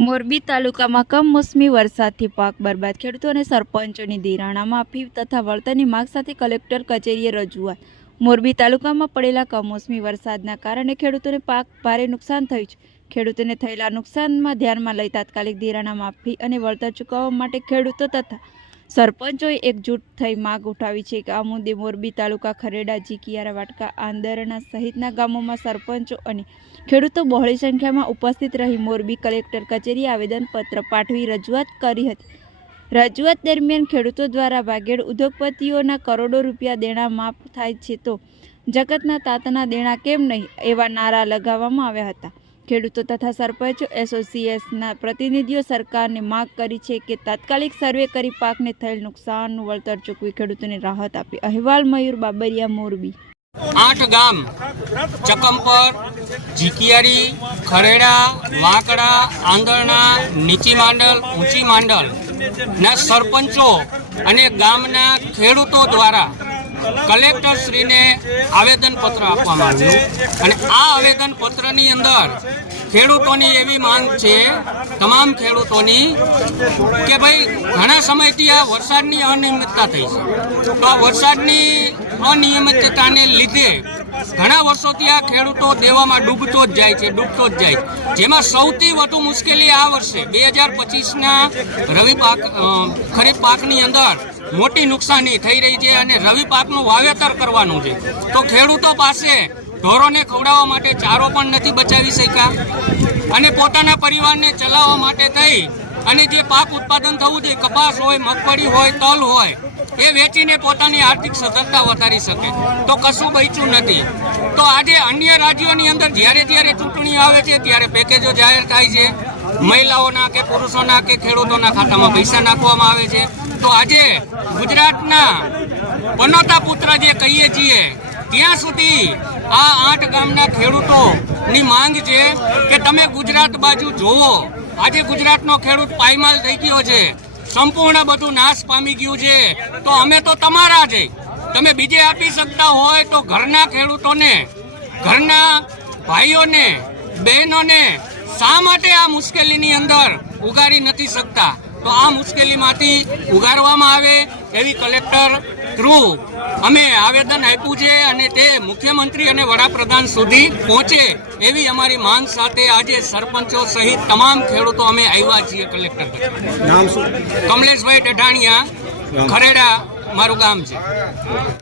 મોરબી તાલુકામાં કમોસમી વરસાદથી પાક બરબાદ, ખેડૂતો અને સરપંચોની ધિરાણ માફી તથા વળતરની માંગ સાથે કલેક્ટર કચેરીએ રજૂઆત। મોરબી તાલુકામાં પડેલા કમોસમી વરસાદના કારણે ખેડૂતોને પાક ભારે નુકસાન થયું છે। ખેડૂતોને થયેલા નુકસાનમાં ધ્યાનમાં લઈ તાત્કાલિક ધિરાણ માફી અને વળતર ચૂકવવા માટે ખેડૂતો તથા સરપંચોએ એકજૂટ થઈ માંગ ઉઠાવી છે કે આ મુદ્દે મોરબી તાલુકા ખરેડા, જીકિયારા, વાટકા, આંદરણા સહિતના ગામોમાં સરપંચો અને ખેડૂતો બહોળી સંખ્યામાં ઉપસ્થિત રહી મોરબી કલેક્ટર કચેરીએ આવેદનપત્ર પાઠવી રજૂઆત કરી હતી। રજૂઆત દરમિયાન ખેડૂતો દ્વારા ભાગેડ ઉદ્યોગપતિઓના કરોડો રૂપિયા દેણા માફ થાય છે તો જગતના તાતના દેણા કેમ નહીં એવા નારા લગાવવામાં આવ્યા હતા। ખેડૂતો તથા સરપંચો એસોસિએશનના પ્રતિનિધિઓ સરકારને માંગ કરી છે કે તાત્કાલિક સર્વે કરી પાકને થયેલ નુકસાનનું વળતર ચૂકવી ખેડૂતોને રાહત આપે। અહેવાલ મયુર બાબરિયા, મોરબી। 8 ગામ ચકમપર, જીકિયારી, ખરેડા, વાંકડા, આંદરણા, નીચી માંડલ, ઊંચી માંડલ ના સરપંચો અને ગામના ખેડૂતો દ્વારા કલેક્ટરશ્રીને આવેદનપત્ર આપવામાં આવ્યું અને આ આવેદનપત્રની અંદર ખેડૂતોની એવી માંગ છે, તમામ ખેડૂતોની, કે ભાઈ ઘણા સમયથી આ વરસાદની અનિયમિતતા થઈ છે, તો આ વરસાદની અનિયમિતતાને લીધે ઘણા વર્ષોથી આ ખેડૂતો દેવામાં ડૂબતો જ જાય છે। જેમાં સૌથી વધુ મુશ્કેલી આ વર્ષે 2025ના ખરીફ પાકની અંદર મોટી નુકસાની થઈ રહી છે અને રવિ પાકનું વાવેતર કરવાનું છે, તો ખેડૂતો પાસે ઢોરોને ખવડાવવા માટે ચારો પણ નથી બચાવી શક્યા અને પોતાના પરિવારને ચલાવવા માટે થઈ અને જે પાક ઉત્પાદન થવું જોઈએ, કપાસ હોય, મગફળી હોય, તલ હોય, એ વેચીને પોતાની આર્થિક સદ્ધરતા વધારી શકે, તો કશું બચ્યું નથી। તો આજે અન્ય રાજ્યોની અંદર જ્યારે ચૂંટણી આવે છે ત્યારે પેકેજો જાહેર થાય છે, મહિલાઓના કે પુરુષોના કે ખેડૂતોના ખાતામાં પૈસા નાખવામાં આવે છે, તો આજે ગુજરાતના પનોતા પુત્ર જે કહીએ છીએ ત્યાં સુધી આ 8 ગામના ખેડૂતોની માંગ છે કે તમે ગુજરાત બાજુ જોવો। આજે ગુજરાતનો ખેડૂત પાયમાલ થઈ ગયો છે, સંપૂર્ણ બધું નાશ પામી ગયું છે, તો અમે તો તમારા છે, તમે બીજે આપી શકતા હોય તો ઘરના ખેડૂતોને, ઘરના ભાઈઓને, બહેનોને શા માટે આ મુશ્કેલીની અંદર ઉગારી નથી શકતા? તો આ મુશ્કેલીમાંથી ઉગારવામાં આવે એવી કલેક્ટર થ્રુ અમે આવેદન આપ્યું છે અને તે મુખ્યમંત્રી અને વડાપ્રધાન સુધી પહોંચે એવી અમારી માંગ સાથે આજે સરપંચો સહિત તમામ ખેડૂતો અમે આવ્યા છીએ કલેક્ટર કચેરી। નામ શું? કમલેશભાઈ ડઢાણિયા, ખરેડા મારું ગામ છે।